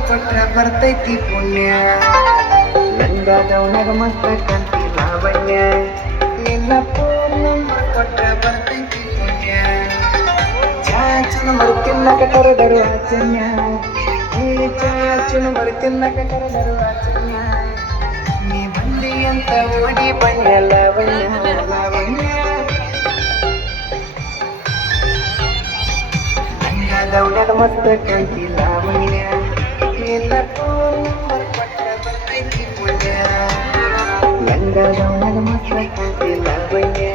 ಕೊಟ್ರ ಬರ್ತೈತಿ ಪುಣ್ಯ ಲಂಗದವನಾಗ ಮಸ್ತ ಕಂತಿ ಲಾವಣ್ಯ ನಿನ್ನ ಫೋನ್ ನಂಬರ್ ಕೊಟ್ರ ಬರ್ತೈತಿ ಪುಣ್ಯ ಚಾಚುನ ಮರುತಿನ್ನಕ ಕರೆದರು ಆಚನ್ಯ ಈ ಚಾಚುನ ಮರುತಿನ್ನಕ ಕರೆದರು ಆಚನ್ಯ ನೀ ಬಂದಿ ಅಂತ ಓಡಿ ಬಣ್ಣ ಲಾವಣ್ಯ ಲಾವಣ್ಯ ಲಂಗದವನಾಗ ಮಸ್ತ ಕಂತಿ ಲಾವಣ್ಯ ನಿನ್ನ ಫೋನ್ ನಂಬರ್ ಕೊಟ್ರ ಬರ್ತೈತಿ ಪುಣ್ಯ ಲಂಗದವನಾಗ ಮಸ್ತ ಕಂತಿ ಲಾವಣ್ಯ